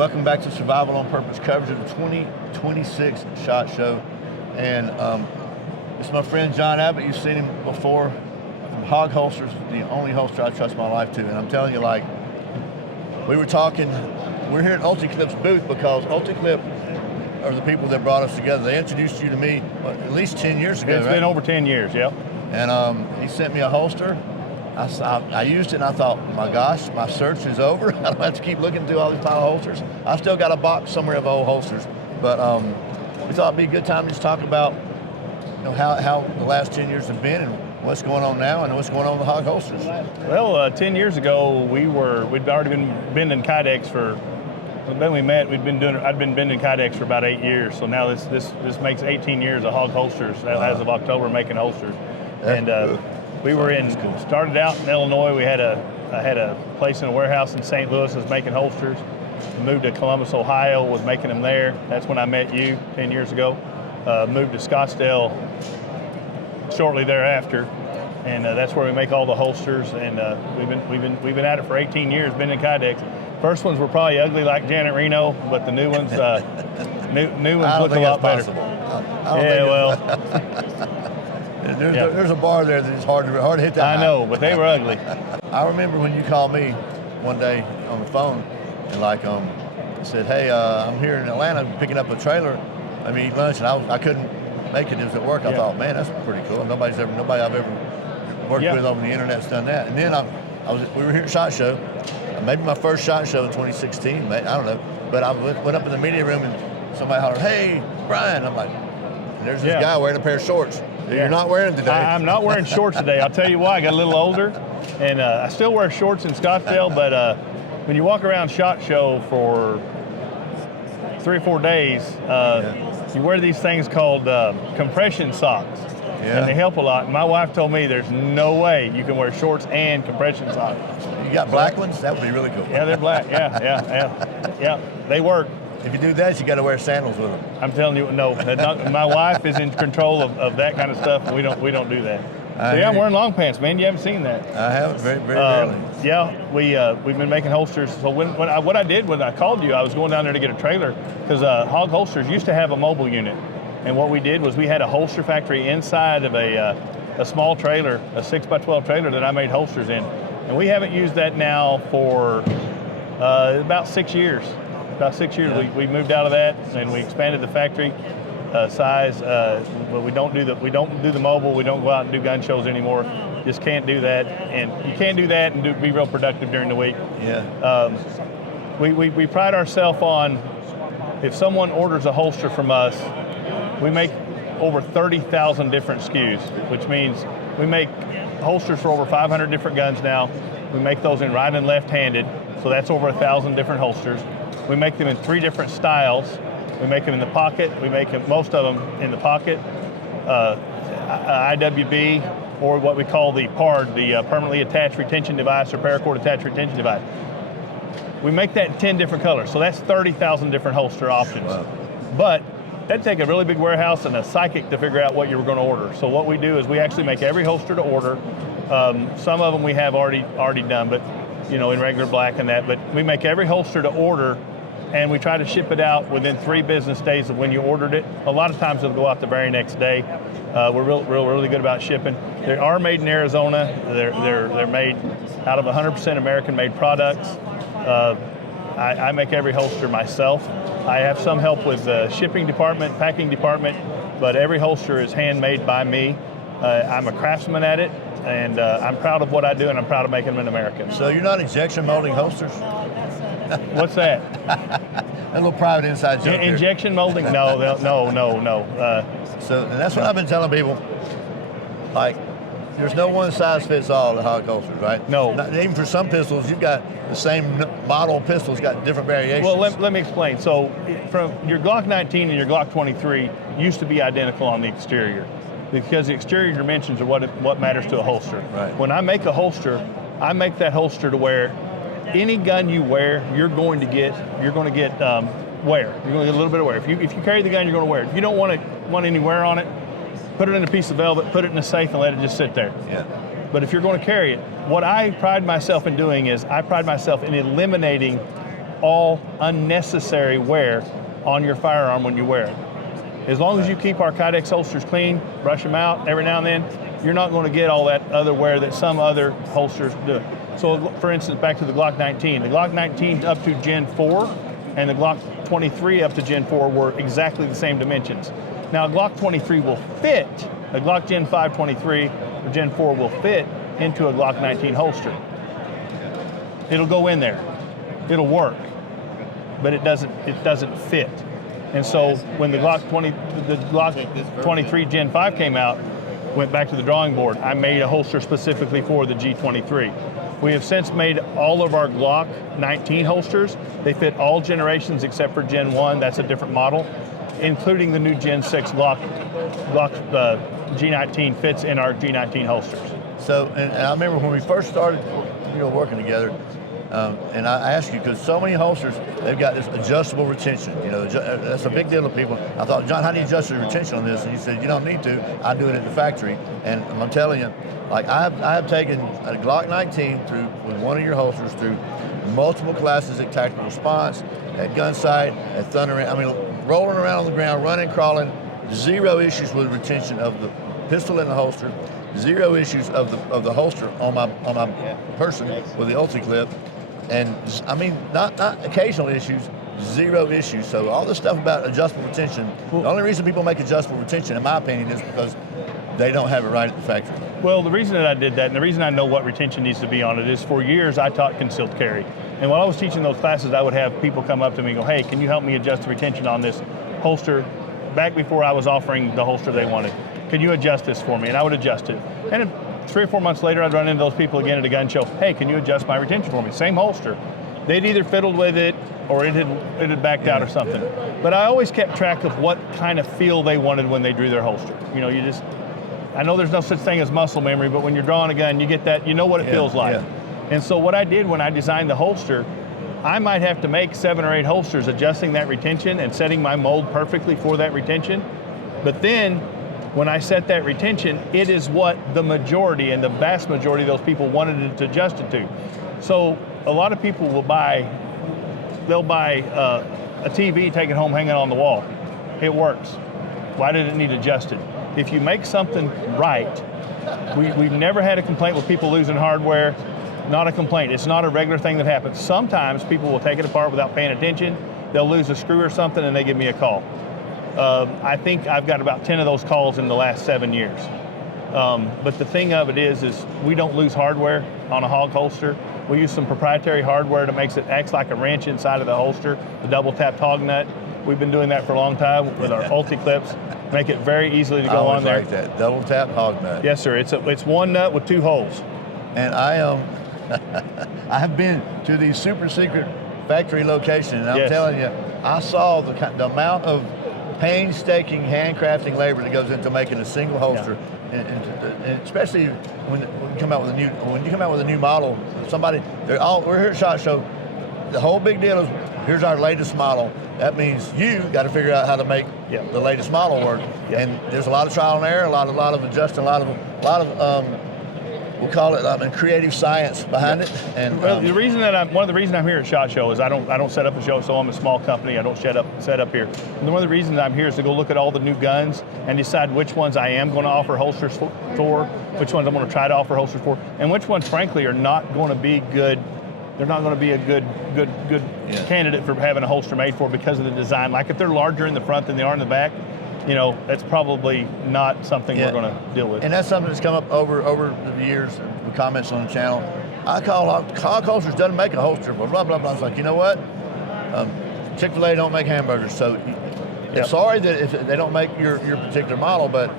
welcome back to Survival on Purpose coverage of the 2026 SHOT Show. And it's my friend John Abbott. You've seen him before from HAWG Holsters, the only holster I trust my life to. And I'm telling you, like, we're here at UltiClip's booth because UltiClip are the people that brought us together. They introduced you to me at least 10 years ago, It's been over 10 years, yep. And he sent me a holster. I used it and I thought, my gosh, my search is over. I don't have to keep looking through all these pile of holsters. I still got a box somewhere of old holsters, but we thought it'd be a good time to just talk about how the last 10 years have been and what's going on now and what's going on with the HAWG Holsters. Well, 10 years ago, we'd already been bending Kydex for, when we met, I'd been bending Kydex for about 8 years. So now this makes 18 years of HAWG Holsters as of October making holsters. And we were started out in Illinois. I had a place in a warehouse in St. Louis was making holsters. We moved to Columbus, Ohio, was making them there. That's when I met you 10 years ago. Moved to Scottsdale shortly thereafter, and that's where we make all the holsters. And we've been at it for 18 years, bending Kydex. First ones were probably ugly like Janet Reno, but the new ones, new ones look a lot better. Yeah, well. There's a bar there that is hard to hit that. I know, but they were ugly. I remember when you called me one day on the phone and said, hey, I'm here in Atlanta picking up a trailer. I mean, eat lunch, and I couldn't make it. It was at work. I thought, man, that's pretty cool. Nobody I've ever worked with over the internet's done that. And then we were here at SHOT Show, maybe my first SHOT Show in 2016. I don't know, but I went up in the media room and somebody hollered, hey, Brian. I'm like, there's this guy wearing a pair of shorts. You're not wearing them today. I'm not wearing shorts today. I'll tell you why. I got a little older, and I still wear shorts in Scottsdale, but when you walk around SHOT Show for 3 or 4 days, you wear these things called compression socks, and they help a lot. And my wife told me there's no way you can wear shorts and compression socks. You got black ones? That would be really cool. Yeah, they're black. Yeah. They work. If you do that, you got to wear sandals with them. I'm telling you, no. My wife is in control of that kind of stuff. And we don't do that. I'm wearing long pants, man. You haven't seen that. I haven't, very rarely. Yeah, we've been making holsters. So what I did when I called you, I was going down there to get a trailer because HAWG Holsters used to have a mobile unit, and what we did was we had a holster factory inside of a small trailer, a 6x12 trailer that I made holsters in, and we haven't used that now for about 6 years. About 6 years, we moved out of that and we expanded the factory size. But we don't do the mobile. We don't go out and do gun shows anymore. Just can't do that, and you can't do that and be real productive during the week. Yeah. We pride ourselves on, if someone orders a holster from us, we make over 30,000 different SKUs, which means we make holsters for over 500 different guns now. We make those in right and left-handed, so that's over 1,000 different holsters. We make them in 3 different styles. We make them in the pocket. We make most of them in the pocket, IWB, or what we call the PARD, the permanently attached retention device, or paracord attached retention device. We make that in 10 different colors, so that's 30,000 different holster options. Wow. But that'd take a really big warehouse and a psychic to figure out what you were going to order. So what we do is we actually make every holster to order. Some of them we have already done, but in regular black and that. But we make every holster to order, and we try to ship it out within 3 business days of when you ordered it. A lot of times it'll go out the very next day. We're really good about shipping. They are made in Arizona. They're made out of 100% American-made products. I make every holster myself. I have some help with the shipping department, packing department, but every holster is handmade by me. I'm a craftsman at it, and I'm proud of what I do, and I'm proud of making them in America. So you're not injection molding holsters? What's that? A little private inside joke. Injection molding? No. So and that's what I've been telling people. Like, there's no one size fits all at HAWG Holsters, right? No. Even for some pistols, you've got the same model pistols, got different variations. Well, let me explain. So, from your Glock 19 and your Glock 23 used to be identical on the exterior, because the exterior dimensions are what matters to a holster. Right. When I make a holster, I make that holster to where any gun you wear, you're going to get wear. You're going to get a little bit of wear. If you carry the gun, you're going to wear it. If you don't want any wear on it, put it in a piece of velvet, put it in a safe, and let it just sit there. Yeah. But if you're going to carry it, what I pride myself in doing is I pride myself in eliminating all unnecessary wear on your firearm when you wear it. As long as you keep our Kydex holsters clean, brush them out every now and then, you're not going to get all that other wear that some other holsters do. So for instance, back to the Glock 19. The Glock 19 up to Gen 4 and the Glock 23 up to Gen 4 were exactly the same dimensions. Now a Glock 23 will fit, a Glock Gen 5 23 or Gen 4 will fit into a Glock 19 holster. It'll go in there, it'll work, but it doesn't fit. And so when the Glock 23 Gen 5 came out, went back to the drawing board. I made a holster specifically for the G23. We have since made all of our Glock 19 holsters. They fit all generations except for Gen 1, that's a different model, including the new Gen 6 Glock G19 fits in our G19 holsters. So, and I remember when we first started working together, and I asked you, because so many holsters, they've got this adjustable retention. That's a big deal to people. I thought, John, how do you adjust the retention on this? And you said, you don't need to. I do it at the factory. And I'm telling you, like I have taken a Glock 19 through with one of your holsters through multiple classes at tactical response, at gun sight, at thunder. I mean, rolling around on the ground, running, crawling, zero issues with retention of the pistol in the holster, zero issues of the holster on my person with the ulti clip. And I mean, not occasional issues, zero issues. So all this stuff about adjustable retention, the only reason people make adjustable retention, in my opinion, is because they don't have it right at the factory. Well, the reason that I did that, and the reason I know what retention needs to be on it, is for years I taught concealed carry. And while I was teaching those classes, I would have people come up to me and go, hey, can you help me adjust the retention on this holster? Back before I was offering the holster they wanted. Can you adjust this for me? And I would adjust it. And 3 or 4 months later, I'd run into those people again at a gun show. Hey, can you adjust my retention for me? Same holster. They'd either fiddled with it or it had backed out or something. But I always kept track of what kind of feel they wanted when they drew their holster. I know there's no such thing as muscle memory, but when you're drawing a gun, you get that, you know what it feels like. Yeah. And so what I did when I designed the holster, I might have to make 7 or 8 holsters adjusting that retention and setting my mold perfectly for that retention. But then, when I set that retention, it is what the majority and the vast majority of those people wanted it to adjust it to. So a lot of people will buy a TV, take it home, hang it on the wall. It works. Why did it need adjusted? If you make something right, we've never had a complaint with people losing hardware. Not a complaint. It's not a regular thing that happens. Sometimes people will take it apart without paying attention. They'll lose a screw or something and they give me a call. I think I've got about 10 of those calls in the last 7 years. But the thing of it is we don't lose hardware on a HAWG holster. We use some proprietary hardware that acts like a wrench inside of the holster, the double tapped HAWG nut. We've been doing that for a long time with our ulti clips. Make it very easily to go on there. I like that, double tap HAWG nut. Yes, sir. It's one nut with 2 holes. And I have been to these super secret factory locations, and I'm telling you, I saw the amount of painstaking handcrafting labor that goes into making a single holster, and especially when you come out with a new model. We're here at SHOT Show. The whole big deal is here's our latest model. That means you got to figure out how to make the latest model work, and there's a lot of trial and error, a lot of adjusting, a lot of we'll call it creative science behind it. And well, one of the reasons I'm here at SHOT Show is I don't set up a show, so I'm a small company. I don't set up here. And one of the reasons I'm here is to go look at all the new guns and decide which ones I am going to offer holsters for, which ones I'm going to try to offer holsters for, and which ones, frankly, are not going to be good. They're not going to be a good candidate for having a holster made for because of the design. Like if they're larger in the front than they are in the back, that's probably not something we're going to deal with. And that's something that's come up over the years with comments on the channel. I call HAWG Holsters doesn't make a holster, but blah, blah, blah. It's like, you know what? Chick-fil-A don't make hamburgers, so sorry that if they don't make your particular model, but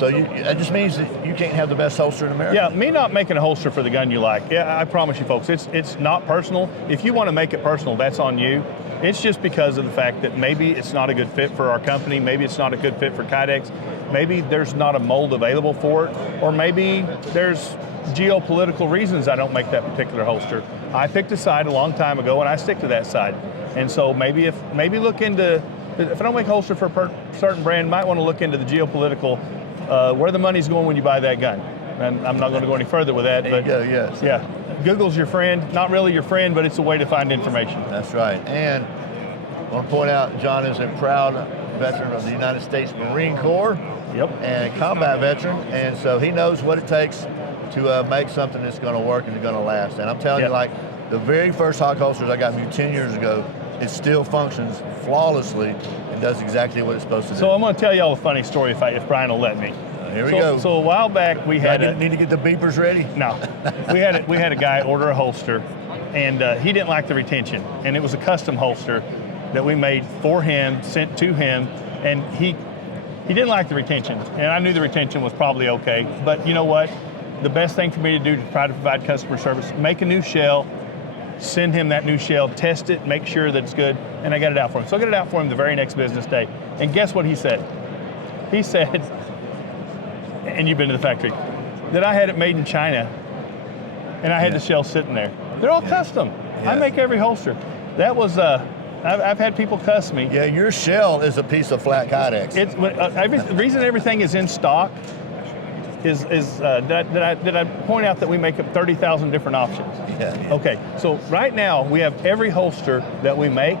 that just means that you can't have the best holster in America. Yeah, me not making a holster for the gun you like, I promise you folks, it's not personal. If you want to make it personal, that's on you. It's just because of the fact that maybe it's not a good fit for our company, maybe it's not a good fit for Kydex, maybe there's not a mold available for it, or maybe there's geopolitical reasons I don't make that particular holster. I picked a side a long time ago and I stick to that side. And so maybe look into, if I don't make a holster for a certain brand, might want to look into the geopolitical, where the money's going when you buy that gun. And I'm not going to go any further with that. There you go, yes. Yeah. Google's your friend, not really your friend, but it's a way to find information. That's right. And I want to point out, John is a proud veteran of the United States Marine Corps. Yep. And combat veteran, and so he knows what it takes to make something that's going to work and going to last. And I'm telling you, like the very first HAWG Holsters I got from you 10 years ago, it still functions flawlessly and does exactly what it's supposed to do. So I'm going to tell y'all a funny story if Brian will let me. Here we go. So a while back we had need to get the beepers ready. No, we had a guy order a holster, and he didn't like the retention, and it was a custom holster that we made for him, sent to him, and he didn't like the retention, and I knew the retention was probably okay, but you know what? The best thing for me to do to try to provide customer service, make a new shell, send him that new shell, test it, make sure that it's good, and I got it out for him. So I got it out for him the very next business day, and guess what he said? He said, and you've been to the factory, that I had it made in China, and I had the shell sitting there. They're all custom. I make every holster. That was, I've had people cuss me. Yeah, your shell is a piece of flat Kydex. The reason everything is in stock is did I point out that we make up 30,000 different options? Yeah. Okay, so right now we have every holster that we make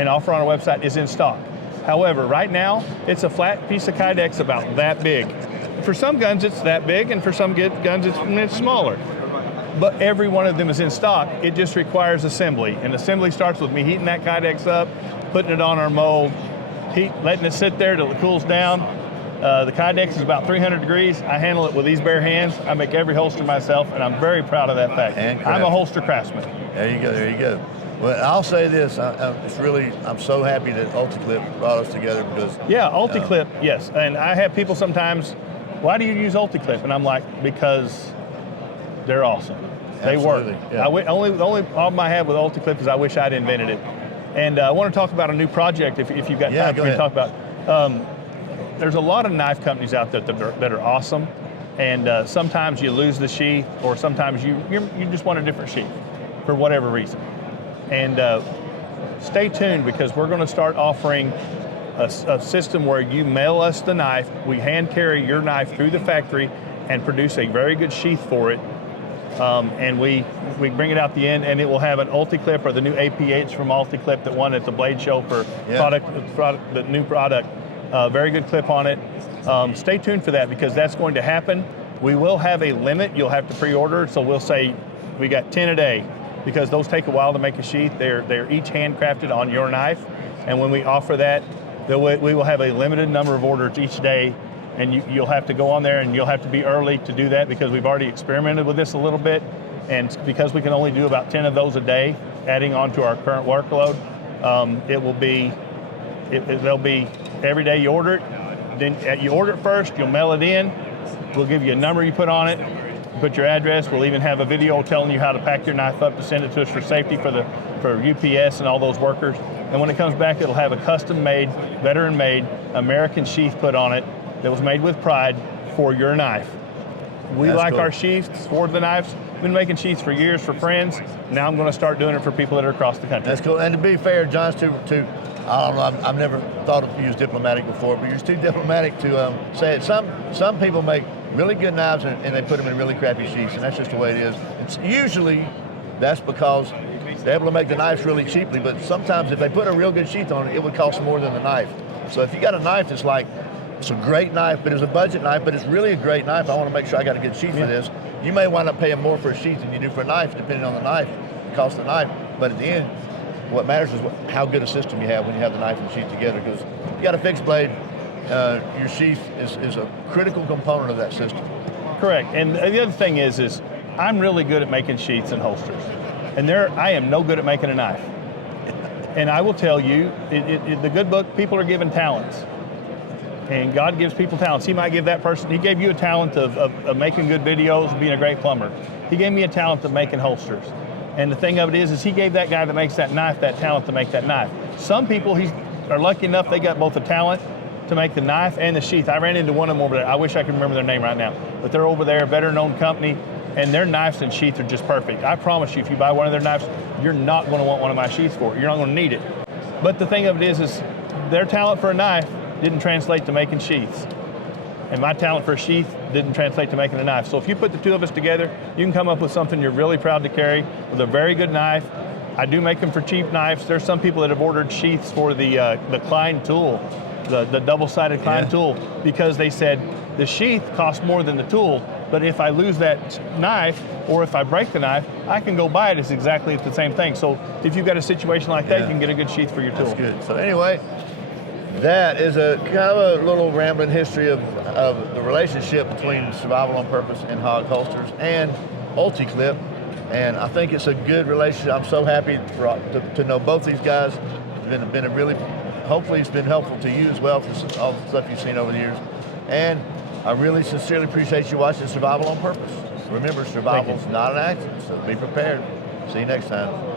and offer on our website is in stock. However, right now it's a flat piece of Kydex about that big. For some guns it's that big, and for some guns it's smaller. But every one of them is in stock. It just requires assembly. And assembly starts with me heating that Kydex up, putting it on our mold, letting it sit there till it cools down. The Kydex is about 300 degrees. I handle it with these bare hands. I make every holster myself, and I'm very proud of that fact. I'm a holster craftsman. There you go. Well, I'll say this, I'm so happy that UltiClip brought us together because... Yeah, UltiClip, yes. And I have people sometimes, why do you use UltiClip? And I'm like, because they're awesome. They work. Yeah. The only problem I have with UltiClip is I wish I'd invented it. And I want to talk about a new project if you've got time for me to talk about. There's a lot of knife companies out there that are awesome, and sometimes you lose the sheath, or sometimes you just want a different sheath for whatever reason. And stay tuned, because we're going to start offering a system where you mail us the knife, we hand carry your knife through the factory and produce a very good sheath for it. And we bring it out the end, and it will have an UltiClip or the new APH from UltiClip that won at the Blade Show for the new product. Very good clip on it. Stay tuned for that, because that's going to happen. We will have a limit. You'll have to pre-order, so we'll say we got 10 a day, because those take a while to make a sheath. They're each handcrafted on your knife, and when we offer that, we will have a limited number of orders each day. And you'll have to go on there, and you'll have to be early to do that, because we've already experimented with this a little bit. And because we can only do about 10 of those a day, adding on to our current workload, they'll be every day you order it. Then you order it first, you'll mail it in. We'll give you a number you put on it, put your address. We'll even have a video telling you how to pack your knife up to send it to us for safety for UPS and all those workers. And when it comes back, it'll have a custom-made, veteran-made American sheath put on it that was made with pride for your knife. We like our sheaths for the knives. We've been making sheaths for years for friends. Now I'm going to start doing it for people that are across the country. That's cool. And to be fair, John's too I don't know, I've never thought of use diplomatic before, but you're too diplomatic to say it. Some people make really good knives and they put them in really crappy sheaths, and that's just the way it is. It's usually that's because they're able to make the knives really cheaply, but sometimes if they put a real good sheath on it, it would cost more than the knife. So if you got a knife that's like, it's a great knife, but it's a budget knife, but it's really a great knife, I want to make sure I got a good sheath for this. You may wind up paying more for a sheath than you do for a knife, depending on the knife, the cost of the knife. But at the end, what matters is how good a system you have when you have the knife and the sheath together, because you got a fixed blade, your sheath is a critical component of that system. Correct. And the other thing is I'm really good at making sheaths and holsters. And I am no good at making a knife. And I will tell you, the good book, people are given talents. And God gives people talents. He might give that person, he gave you a talent of making good videos, being a great plumber. He gave me a talent of making holsters. And the thing of it is he gave that guy that makes that knife that talent to make that knife. Some people are lucky enough they got both the talent to make the knife and the sheath. I ran into one of them over there. I wish I could remember their name right now. But they're over there, veteran-owned company, and their knives and sheath are just perfect. I promise you, if you buy one of their knives, you're not going to want one of my sheaths for it. You're not going to need it. But the thing of it is their talent for a knife didn't translate to making sheaths. and my talent for a sheath didn't translate to making a knife. So if you put the two of us together, you can come up with something you're really proud to carry with a very good knife. I do make them for cheap knives. There's some people that have ordered sheaths for the Klein tool, the double-sided Klein tool, because they said the sheath costs more than the tool, but if I lose that knife or if I break the knife, I can go buy it. It's exactly the same thing. So if you've got a situation like that, you can get a good sheath for your tool. That's good. So anyway, that is a kind of a little rambling history of the relationship between Survival on Purpose and HAWG Holsters and Ulti-Clip. And I think it's a good relationship. I'm so happy to know both these guys. It's been a really, hopefully it's been helpful to you as well for all the stuff you've seen over the years. And I really sincerely appreciate you watching Survival on Purpose. Remember, survival's not an accident, so be prepared. See you next time.